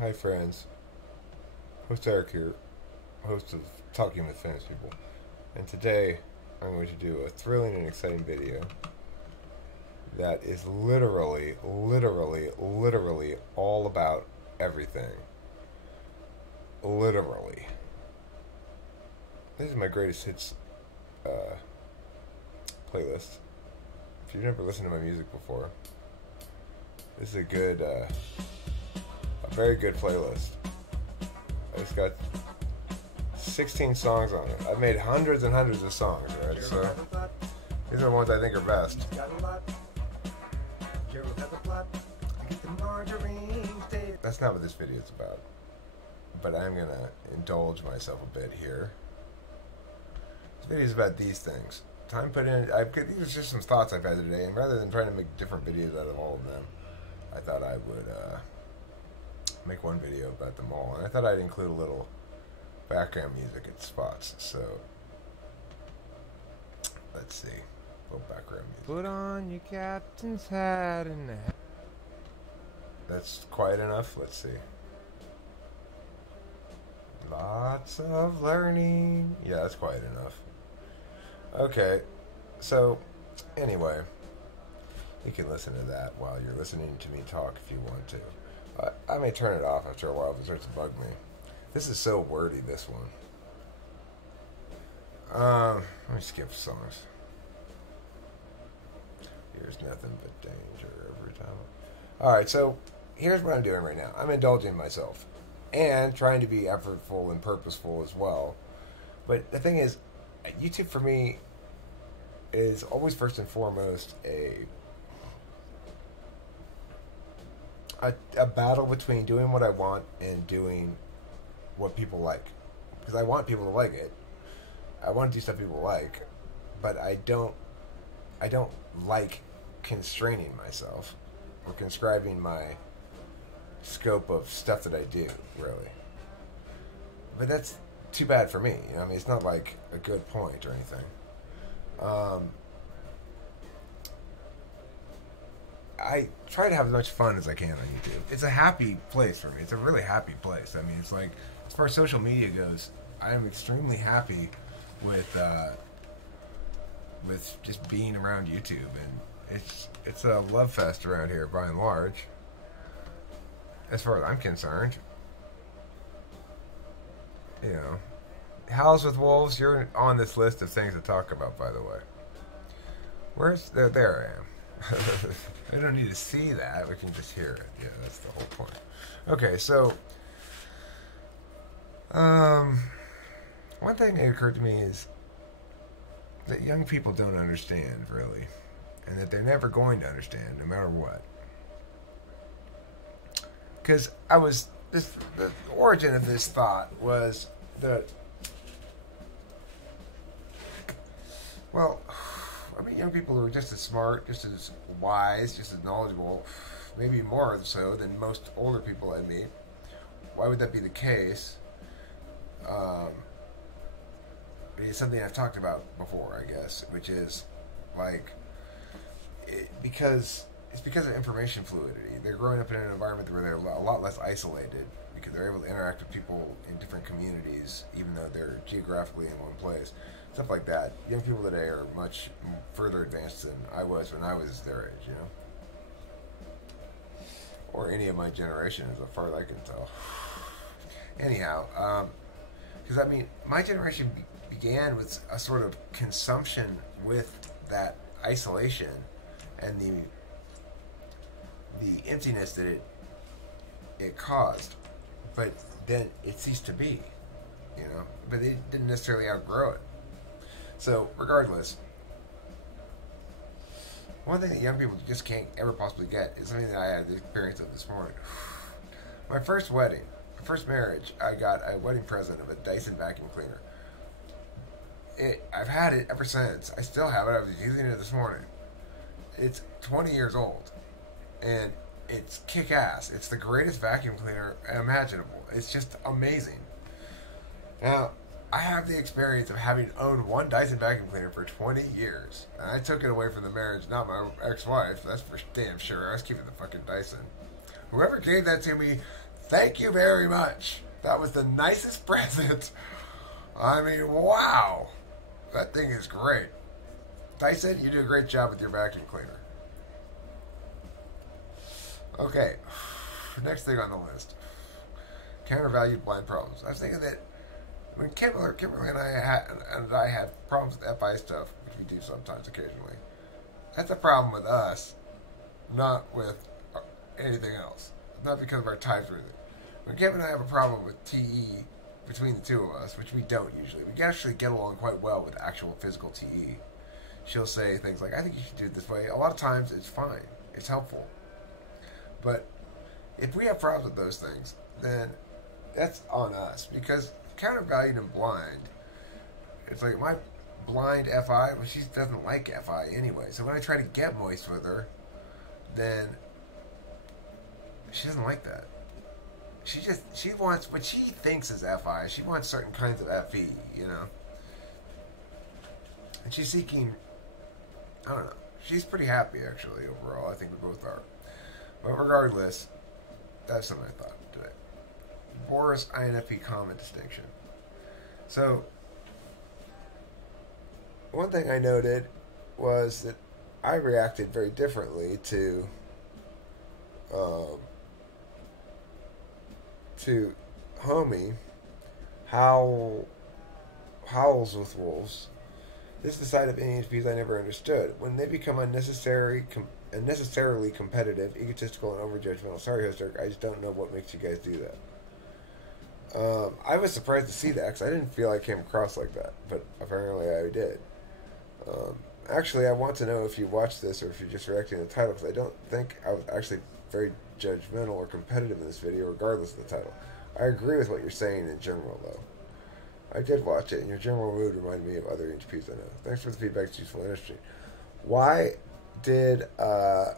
Hi friends, host Eric here, host of Talking with Famous People, and today I'm going to do a thrilling and exciting video that is literally all about everything. Literally. This is my greatest hits playlist. If you've never listened to my music before, this is a very good playlist. It's got 16 songs on it. I've made hundreds and hundreds of songs, right? So these are the ones I think are best. That's not what this video is about, but I'm gonna indulge myself a bit here. This video is about these things. Time put in. These are just some thoughts I've had today, and rather than trying to make different videos out of all of them, I thought I would make one video about them all, and I thought I'd include a little background music at spots. So let's see, a little background music. Put on your captain's hat and That's quiet enough. Let's see. Lots of learning. Yeah, that's quiet enough. Okay, so anyway, you can listen to that while you're listening to me talk if you want to. I may turn it off after a while if it starts to bug me. This is so wordy, this one. Let me skip songs. Here's nothing but danger every time. Alright, so here's what I'm doing right now. I'm indulging myself and trying to be effortful and purposeful as well. But the thing is, YouTube for me is always first and foremost a battle between doing what I want and doing what people like. Because I want people to like it. I want to do stuff people like, but I don't like constraining myself or conscribing my scope of stuff that I do, really. But that's too bad for me. You know, I mean, it's not like a good point or anything. I try to have as much fun as I can on YouTube. It's a happy place for me. It's a really happy place. I mean, it's like, as far as social media goes, I am extremely happy with just being around YouTube, and it's a love fest around here by and large, as far as I'm concerned. You know, Howls with Wolves, you're on this list of things to talk about, by the way. There I am. I don't need to see that, we can just hear it. Yeah, that's the whole point. Okay, so one thing that occurred to me is that young people don't understand, really, and that they're never going to understand, no matter what. Because the origin of this thought was that, well, I mean, young people who are just as smart, just as wise, just as knowledgeable, maybe more so than most older people I meet. Why would that be the case? It's something I've talked about before, I guess, which is like because of information fluidity. They're growing up in an environment where they're a lot less isolated because they're able to interact with people in different communities, even though they're geographically in one place. Stuff like that. Young people today are much further advanced than I was when I was their age, you know? Or any of my generation, as far as I can tell. Anyhow, because I mean, my generation began with a sort of consumption with that isolation and the emptiness that it caused. But then it ceased to be, you know? But they didn't necessarily outgrow it. So, regardless, one thing that young people just can't ever possibly get is something that I had the experience of this morning. My first wedding, my first marriage, I got a wedding present of a Dyson vacuum cleaner. I've had it ever since. I still have it. I was using it this morning. It's 20 years old, and it's kick-ass. It's the greatest vacuum cleaner imaginable. It's just amazing. Now, I have the experience of having owned one Dyson vacuum cleaner for 20 years. And I took it away from the marriage, not my ex-wife. That's for damn sure. I was keeping the fucking Dyson. Whoever gave that to me Thank you very much. That was the nicest present. I mean, wow. That thing is great. Dyson, you do a great job with your vacuum cleaner. Okay. Next thing on the list. Countervalued blind problems. I was thinking that when Kimberly and I have problems with FI stuff, which we do sometimes occasionally, that's a problem with us, not with anything else. Not because of our types or anything. When Kim and I have a problem with TE between the two of us, which we don't usually, we actually get along quite well with actual physical TE. She'll say things like, I think you should do it this way. A lot of times it's fine. It's helpful. But if we have problems with those things, then that's on us. Because countervalued and blind, it's like my blind FI, well, she doesn't like FI anyway. So when I try to get moist with her, then she doesn't like that. She wants what she thinks is FI. She wants certain kinds of FE, you know. And she's seeking, I don't know. She's pretty happy actually overall. I think we both are. But regardless, that's something I thought today. Boris INFP common distinction. So one thing I noted was that I reacted very differently to Homie howls with wolves. This is the side of INTPs I never understood. When they become unnecessarily competitive, egotistical, and overjudgmental. Sorry, Hoster, I just don't know what makes you guys do that. I was surprised to see that because I didn't feel I came across like that, but apparently I did. Actually, I want to know if you watched this or if you're just reacting to the title, because I don't think I was actually very judgmental or competitive in this video, regardless of the title. I agree with what you're saying in general, though. I did watch it, and your general mood reminded me of other HPs I know. Thanks for the feedback. It's useful and interesting. Why did I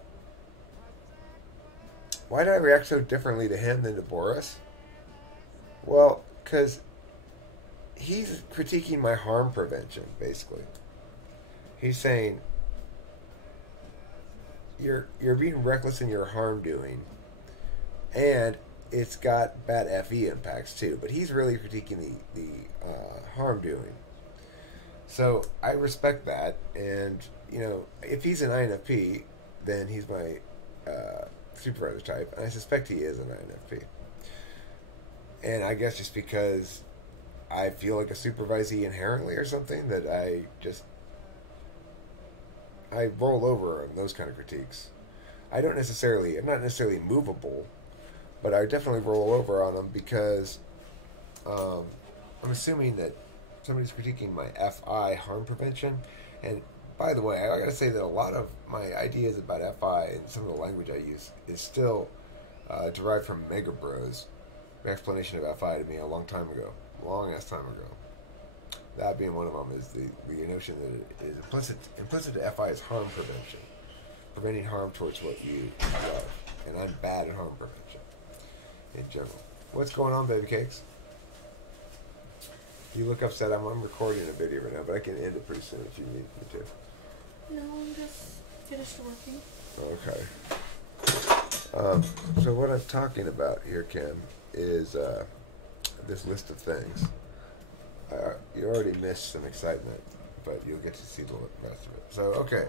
react so differently to him than to Boris? Well, because he's critiquing my harm prevention, basically. He's saying, you're being reckless in your harm doing, and it's got bad FE impacts too. But he's really critiquing the harm doing. So I respect that, and you know, if he's an INFP, then he's my supervisor type, and I suspect he is an INFP. And I guess just because I feel like a supervisee inherently or something, that I roll over on those kind of critiques. I'm not necessarily movable, but I definitely roll over on them because I'm assuming that somebody's critiquing my FI harm prevention. And by the way, I gotta say that a lot of my ideas about FI and some of the language I use is still derived from Mega Bros' explanation of FI to me a long ass time ago. That being one of them is the notion that it is implicit to FI is harm prevention, preventing harm towards what you love, and I'm bad at harm prevention in general. What's going on, baby cakes? You look upset. I'm recording a video right now, but I can end it pretty soon if you need me to. No, I'm just finished working. Okay. So what I'm talking about here, Kim, is this list of things. You already missed some excitement, but you'll get to see the rest of it. So, okay.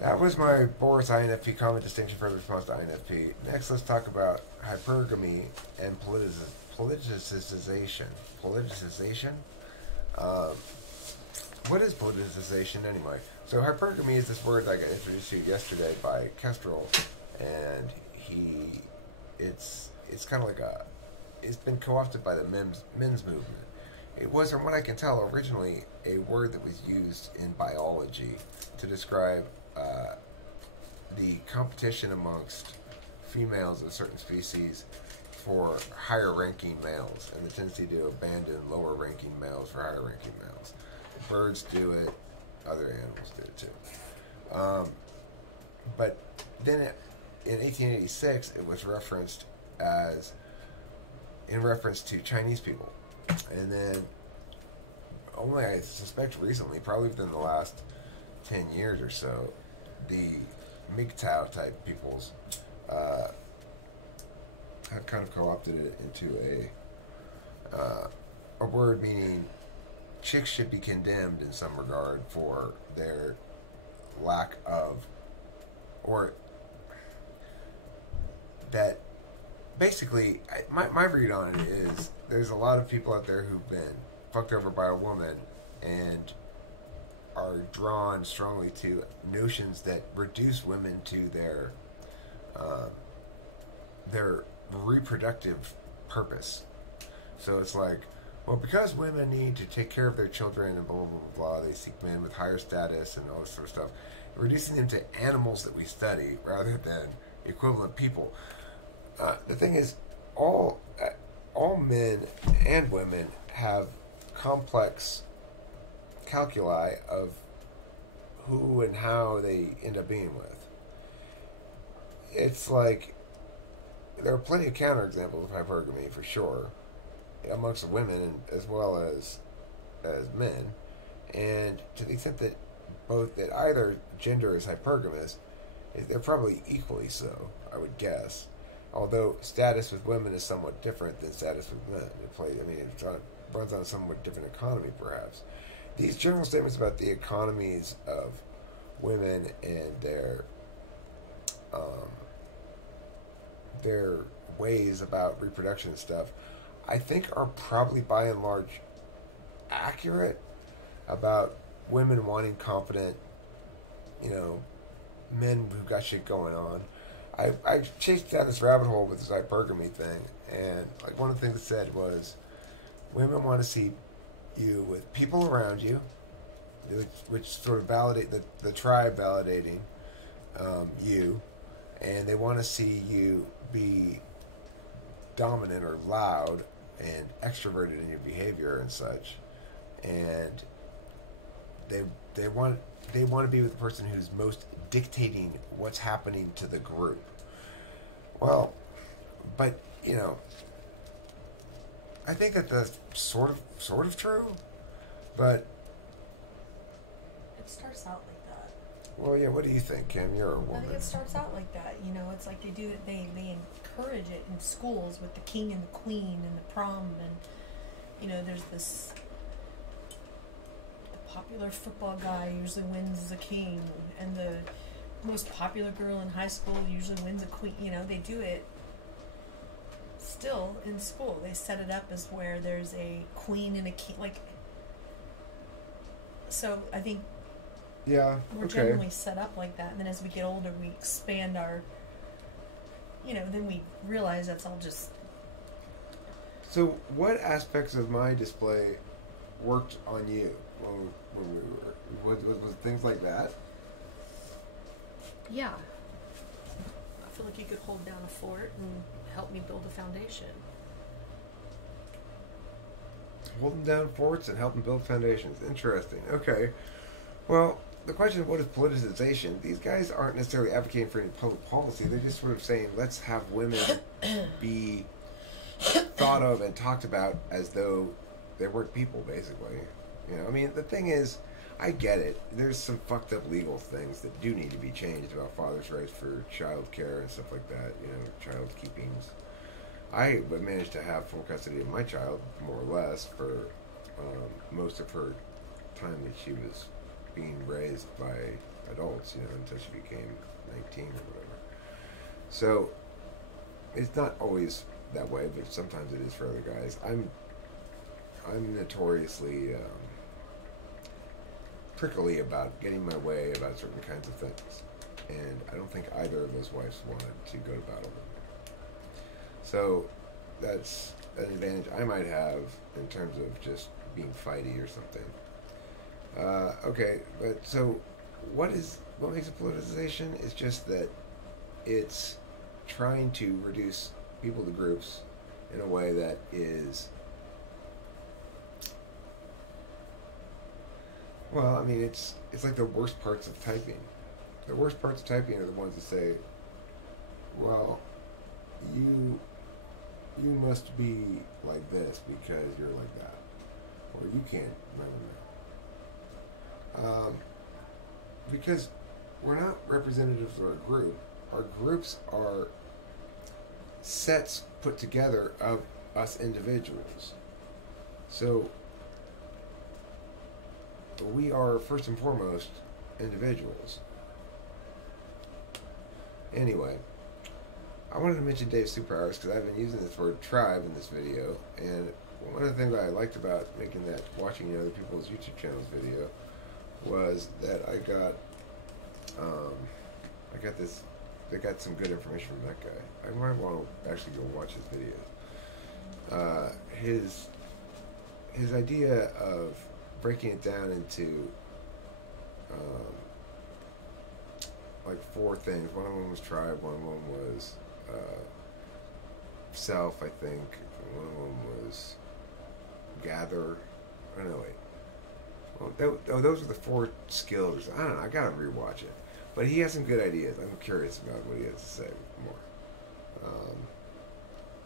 That was my Boris INFP common distinction for the response to INFP. Next, let's talk about hypergamy and politicization. Politicization? What is politicization anyway? So hypergamy is this word that I got introduced to yesterday by Kestrel, and it's kind of like it's been co-opted by the men's movement. It was, from what I can tell, originally a word that was used in biology to describe the competition amongst females of certain species for higher-ranking males, and the tendency to abandon lower-ranking males for higher-ranking males. Birds do it, other animals do it too. But then in 1886, it was referenced in reference to Chinese people. And then, only I suspect recently, probably within the last 10 years or so, the MGTOW type peoples kind of co-opted it into a word meaning chicks should be condemned in some regard for their lack of, or that basically, my read on it is there's a lot of people out there who've been fucked over by a woman and are drawn strongly to notions that reduce women to their reproductive purpose. So it's like, well, because women need to take care of their children and blah, blah, blah, blah, they seek men with higher status and all this sort of stuff, reducing them to animals that we study rather than equivalent people. The thing is, all men and women have complex calculi of who and how they end up being with. It's like there are plenty of counterexamples of hypergamy for sure amongst women as well as men, and to the extent that either gender is hypergamous, they're probably equally so, I would guess. Although status with women is somewhat different than status with men. It runs on a somewhat different economy, perhaps. These general statements about the economies of women and their ways about reproduction and stuff, I think are probably by and large accurate about women wanting confident, men who've got shit going on. I chased down this rabbit hole with this hypergamy thing, and like one of the things it said was, women want to see you with people around you, which sort of validate the tribe validating you, and they want to see you be dominant or loud and extroverted in your behavior and such, and they want to be with the person who's most dictating what's happening to the group. Well, but I think that that's sort of true, but It starts out like that. well, yeah. What do you think, Kim? You're a I woman. think it starts out like that. It's like they do it. They encourage it in schools with the king and the queen and the prom, and there's this. The popular football guy usually wins as a king, and the most popular girl in high school usually wins a queen. They do it still in school. They set it up as where there's a queen and a king. So I think we're generally set up like that. And then as we get older, we expand our, then we realize that's all just... So what aspects of my display worked on you when we were... Was things like that? Yeah. I feel like you could hold down a fort and help me build a foundation. Holding down forts and helping build foundations. Interesting. Okay. Well, the question of what is politicization, these guys aren't necessarily advocating for any public policy. They're just sort of saying, let's have women be thought of and talked about as though they weren't people, basically. The thing is, I get it. There's some fucked up legal things that do need to be changed about fathers' rights for child care and stuff like that, child keepings. I managed to have full custody of my child, more or less, for most of her time that she was being raised by adults, until she became 19 or whatever. So, it's not always that way, but sometimes it is for other guys. I'm notoriously prickly about getting my way about certain kinds of things, and I don't think either of those wives wanted to go to battle with me. So that's an advantage I might have in terms of just being fighty or something. Okay, but so what makes a politicization is just that it's trying to reduce people to groups in a way that is, well, it's like the worst parts of typing. The worst parts of typing are the ones that say, well, you must be like this because you're like that, or you can't remember that. Because we're not representatives of our group. Our groups are sets put together of us individuals. So we are first and foremost individuals. Anyway, I wanted to mention Dave's superpowers because I've been using this word tribe in this video, and one of the things I liked about making that, watching other people's YouTube channels video, was that I got this. They got some good information from that guy. I might want to actually go watch his videos. His idea of breaking it down into like 4 things. One of them was tribe. One of them was self, I think. One of them was gather. Oh no, wait. Well, those are the 4 skills. I don't know. I gotta rewatch it. But he has some good ideas. I'm curious about what he has to say more.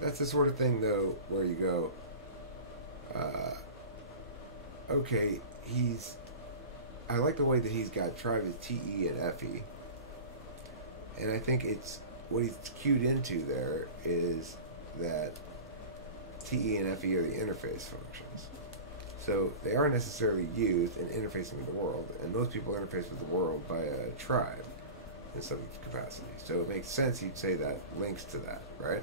That's the sort of thing, though, where you go, okay, I like the way that he's got tribe is TE and FE. And I think it's, what he's cued into there is that TE and FE are the interface functions. So they aren't necessarily used in interfacing with the world, and most people interface with the world by a tribe in some capacity. So it makes sense you'd say that links to that, right?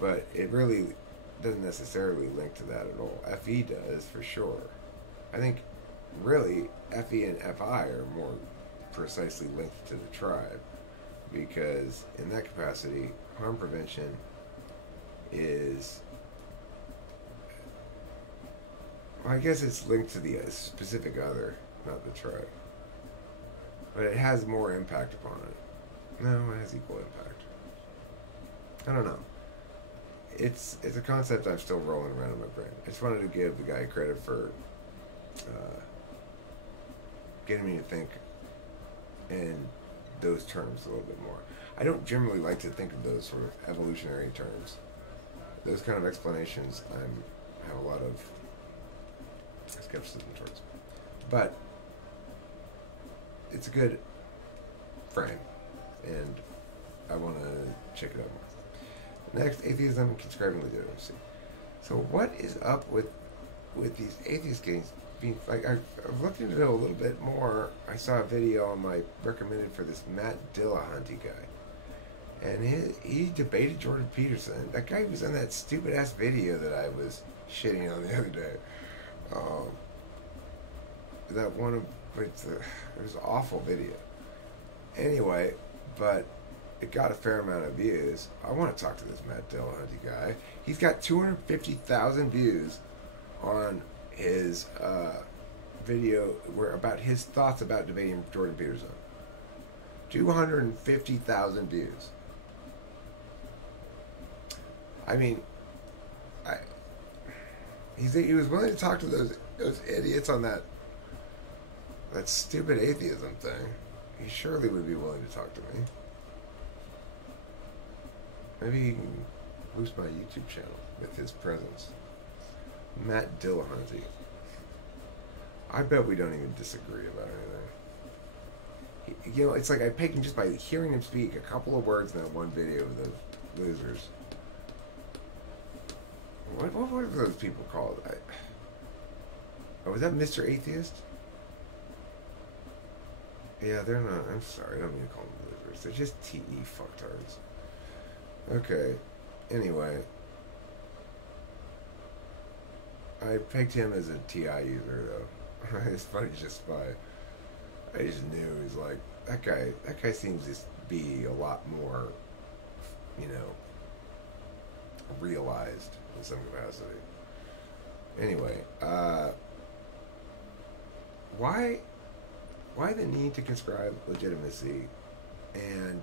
But it really doesn't necessarily link to that at all. FE does, for sure. I think, really, FE and FI are more precisely linked to the tribe, because in that capacity, harm prevention is... I guess it's linked to the specific other, not the tribe. But it has more impact upon it. No, it has equal impact. I don't know. It's a concept I'm still rolling around in my brain. I just wanted to give the guy credit for getting me to think in those terms a little bit more. I don't generally like to think of those sort of evolutionary terms. Those kind of explanations I have a lot of skepticism towards. But it's a good frame, and I want to check it out more. Next, atheism and conscribing legitimacy. So what is up with these atheists being like? I've looked into it a little bit more. I saw a video on my recommended for this Matt Dillahunty guy, and he debated Jordan Peterson. That guy was in that stupid ass video that I was shitting on the other day. That one of it was an awful video. Anyway, but it got a fair amount of views. I want to talk to this Matt Dillahunty guy. He's got 250,000 views on his video about his thoughts about debating Jordan Peterson. 250,000 views. I mean, he was willing to talk to those idiots on that stupid atheism thing. He surely would be willing to talk to me. Maybe he can boost my YouTube channel with his presence. Matt Dillahunty. I bet we don't even disagree about anything. It's like I picked him just by hearing him speak a couple of words in that one video of the losers. What were those people called? Was that Mr. Atheist? Yeah, they're not. I'm sorry, I don't mean to call them losers. They're just TE fucktards. Okay. Anyway, I picked him as a TI user though. It's funny, just by I just knew he's like that guy. That guy seems to be a lot more, realized in some capacity. Anyway, why the need to conscribe legitimacy, and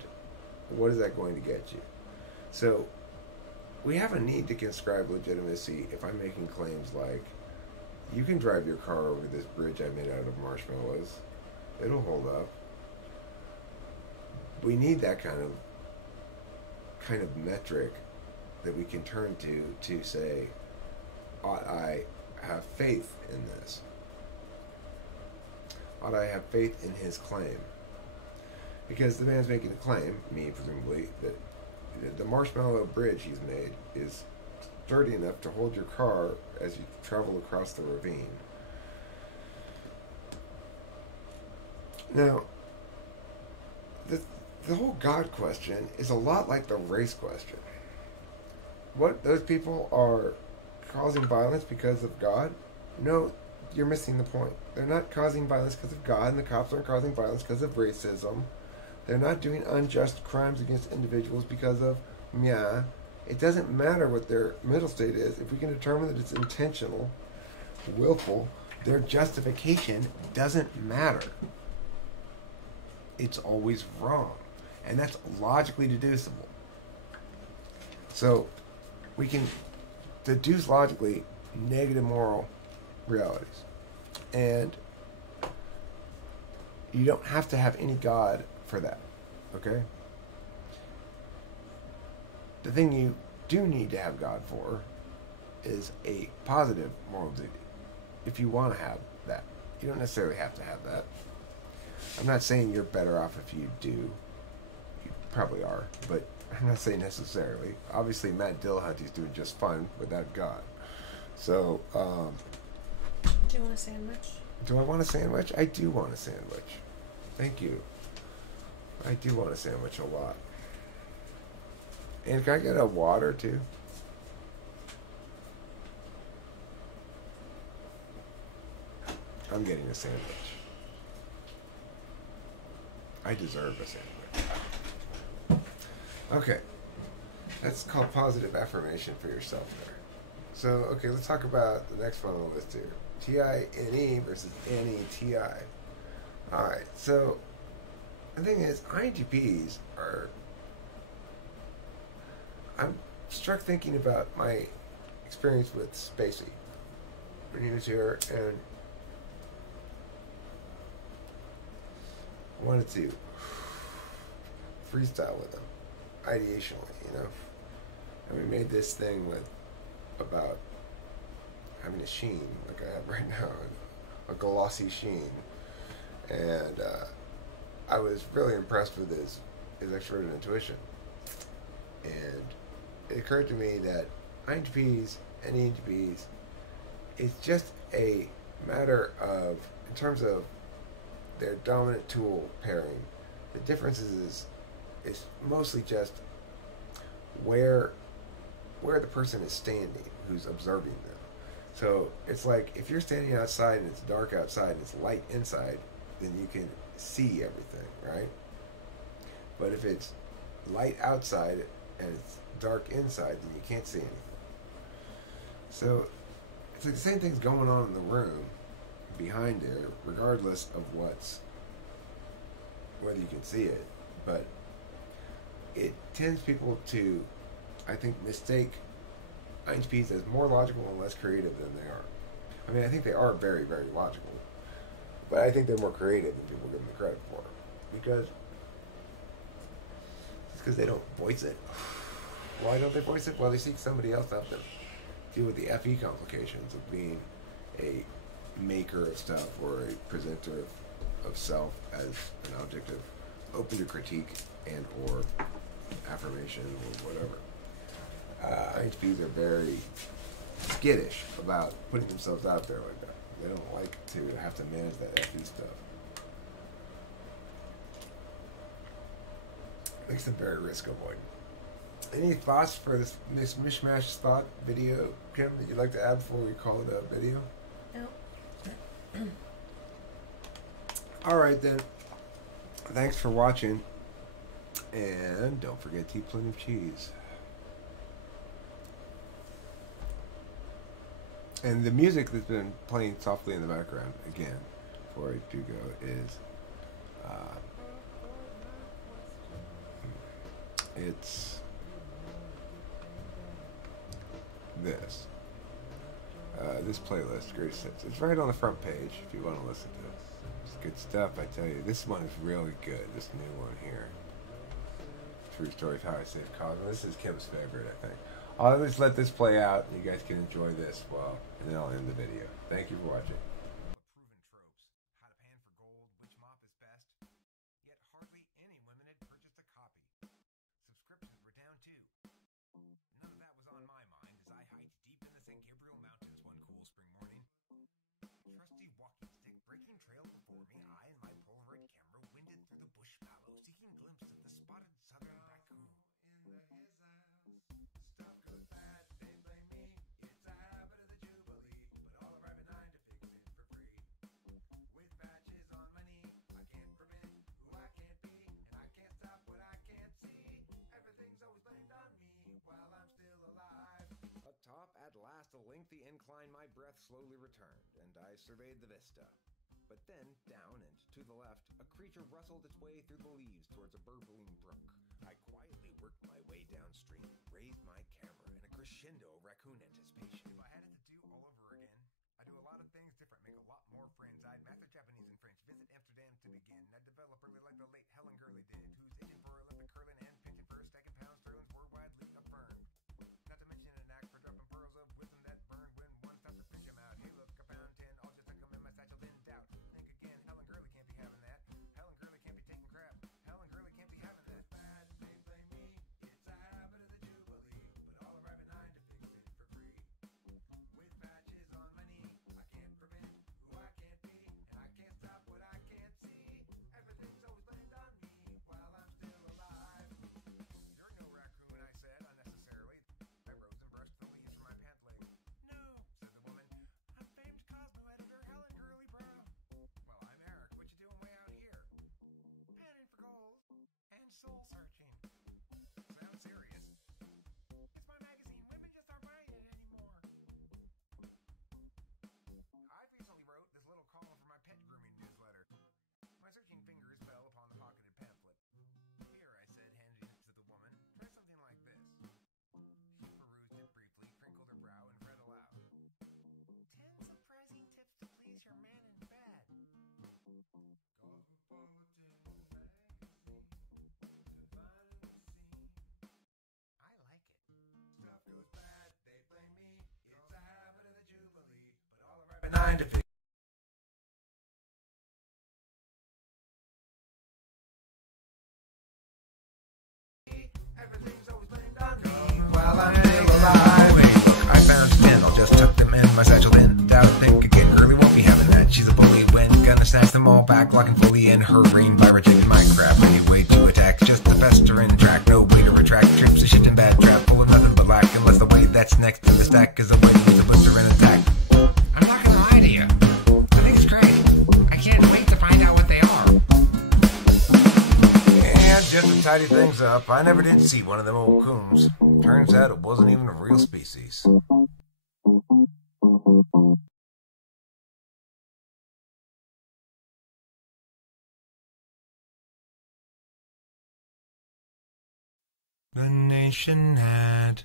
what is that going to get you? So, we have a need to conscribe legitimacy if I'm making claims like, you can drive your car over this bridge I made out of marshmallows. It'll hold up. We need that kind of metric that we can turn to say, ought I have faith in this? Ought I have faith in his claim? Because the man's making a claim, me presumably, that the marshmallow bridge he's made is sturdy enough to hold your car as you travel across the ravine. Now, the whole God question is a lot like the race question. What, those people are causing violence because of God? No, you're missing the point. They're not causing violence because of God, and the cops aren't causing violence because of racism. They're not doing unjust crimes against individuals because of meh. It doesn't matter what their mental state is. If we can determine that it's intentional, willful, their justification doesn't matter. It's always wrong. And that's logically deducible. So we can deduce logically negative moral realities. And you don't have to have any God for that. Okay? The thing you do need to have God for is a positive moral duty. If you want to have that. You don't necessarily have to have that. I'm not saying you're better off if you do. You probably are. But I'm not saying necessarily. Obviously, Matt Dillahunty's doing just fine without God. So, do you want a sandwich? Do I want a sandwich? I do want a sandwich. Thank you. I do want a sandwich a lot. And can I get a water, too? I'm getting a sandwich. I deserve a sandwich. Okay. That's called positive affirmation for yourself there. So, okay, let's talk about the next one on the list here. TINE versus NETI. Alright, so the thing is, INTPs are... I'm struck thinking about my experience with Spacey when he was here, and I wanted to freestyle with him, ideationally, you know? And we made this thing about having a sheen, like I have right now, a glossy sheen. And I was really impressed with his extroverted intuition. And it occurred to me that INTPs and ENTPs is just a matter of, in terms of their dominant tool pairing, the difference is mostly just where the person is standing who's observing them. So it's like if you're standing outside and it's dark outside and it's light inside, then you can see everything, right? But if it's light outside and it's dark inside, then you can't see anything. So it's like the same thing's going on in the room behind there, regardless of whether you can see it. But it tends people to, I think, mistake INTPs as more logical and less creative than they are. I mean, I think they are very, very logical. But I think they're more creative than people give them the credit for. Because they don't voice it. Why don't they voice it? Well, they seek somebody else to help them deal with the FE complications of being a maker of stuff or a presenter of self as an object of open to critique and or affirmation or whatever. INTPs are very skittish about putting themselves out there like that. They don't like to have to manage that FE stuff. Makes them very risk avoidant. Any thoughts for this mishmash thought video, Kim, that you'd like to add before we call it a video? No. Alright then. Thanks for watching. And don't forget to eat plenty of cheese. And the music that's been playing softly in the background, again, before I do go, is it's this playlist, Greatest Hits. It's right on the front page if you want to listen to it. It's good stuff, I tell you. This one is really good, this new one here. True Stories How I Saved Cosmo. This is Kim's favorite, I think. I'll just let this play out, and you guys can enjoy this well, and then I'll end the video. Thank you for watching. Proven tropes. How to pan for gold, which mop is best. Yet hardly any women had purchased a copy. Subscriptions were down too. Past a lengthy incline, my breath slowly returned, and I surveyed the vista. But then, down and to the left, a creature rustled its way through the leaves towards a burbling brook. I quietly worked my way downstream, raised my camera in a crescendo of raccoon anticipation. If I had it to do all over again, I'd do a lot of things different, make a lot more friends. I'd master Japanese and French, visit Amsterdam to begin. I'd develop early like the late Helen Gurley did, who's itching for Olympic curling and pinching for stacking pounds sterling's were widely affirmed. Not to mention an act for dropping pearls of wisdom that burn when one stops to fish 'em out. Hey, look, I found 10, I'll just tuck 'em in my satchel, then doubt. Think again, Helen Gurley can't be having that. Helen Gurley can't be taking crap. Helen Gurley can't be having that. Bad, they blame me. It's a habit of the Jubilee, but I'll arrive at 9 to fix it for free. With patches on my knee, I can't prevent who I can't be, and I can't stop what I can't see. Everything's always blamed on me while I'm still alive. You're no raccoon, I said, unnecessarily. I rose and brushed the leaves from my pant leg. No, said the woman. I'm famed Cosmo editor Helen Gurley Brown. Well, I'm Eric. What you doing way out here? Panning for gold and soul searching. Sounds serious. It's my magazine. Women just aren't buying it anymore. I recently wrote this little column for my pet grooming newsletter. My searching fingers fell upon the pocketed pamphlet. Here, I said, handing it to the woman. Try something like this. She perused it briefly, crinkled her brow, and read aloud. 10 surprising tips to please your man in bed. Cosmopolitan magazine, dividing the scene. I like it. Stuff goes bad, they blame me. It's a habit of the Jubilee, but all arrive at 9 to fix. Everything's always blamed on me while I'm still alive. Hey, look, I found 10. I'll just tuck them in my satchel, then doubt. Think again. Girlie won't be having that. She's a bully when gonna snatch them all back, locking fully in her brain by rejecting my crap. Any way to attack, just to fester and track. No way to retract. Trips a shit and bad trap, full of nothing but lack. Unless the way that's next to the stack is a way to use a booster and attack. I'm not gonna lie to you. I think it's great. I can't wait to find out what they are. And just to tidy things up, I never did see one of them old coons. Turns out it wasn't even a real species. The nation had